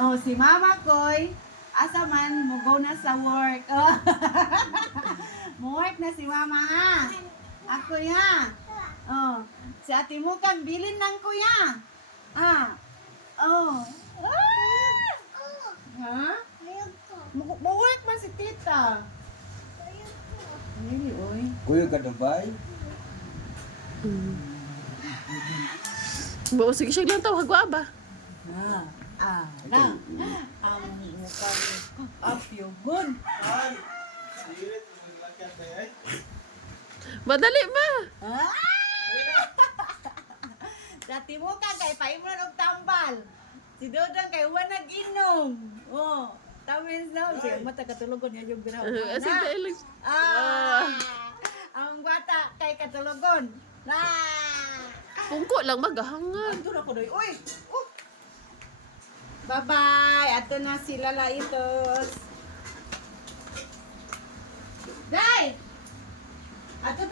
Oh, si Mama Koy, asa man, mugo na sa work. Oh. Work na si Mama, ha? Ako ya. Oh, si Ate Mukang bilin ng kuya. Ah. Oh. Ah! Ha? Mu-work man si Tita. Really, oy. Kuya ka Dubai? Bawa sige siya lang tawag wa ba? Na. Ang mukha mo. Apyogon. Madali ba? Ah! Dati mo ka kay paimo na og tambal. Si Dodong kay wa nag-inom. Oh, tamis na siya mata katulogon niya yung biraw. Asa dailig. Ang bata kay katulogon. Na. Pungko lang magahangan. Ando na ko doy. Uy. Bye-bye. Ato na sila laitos. Day. Ato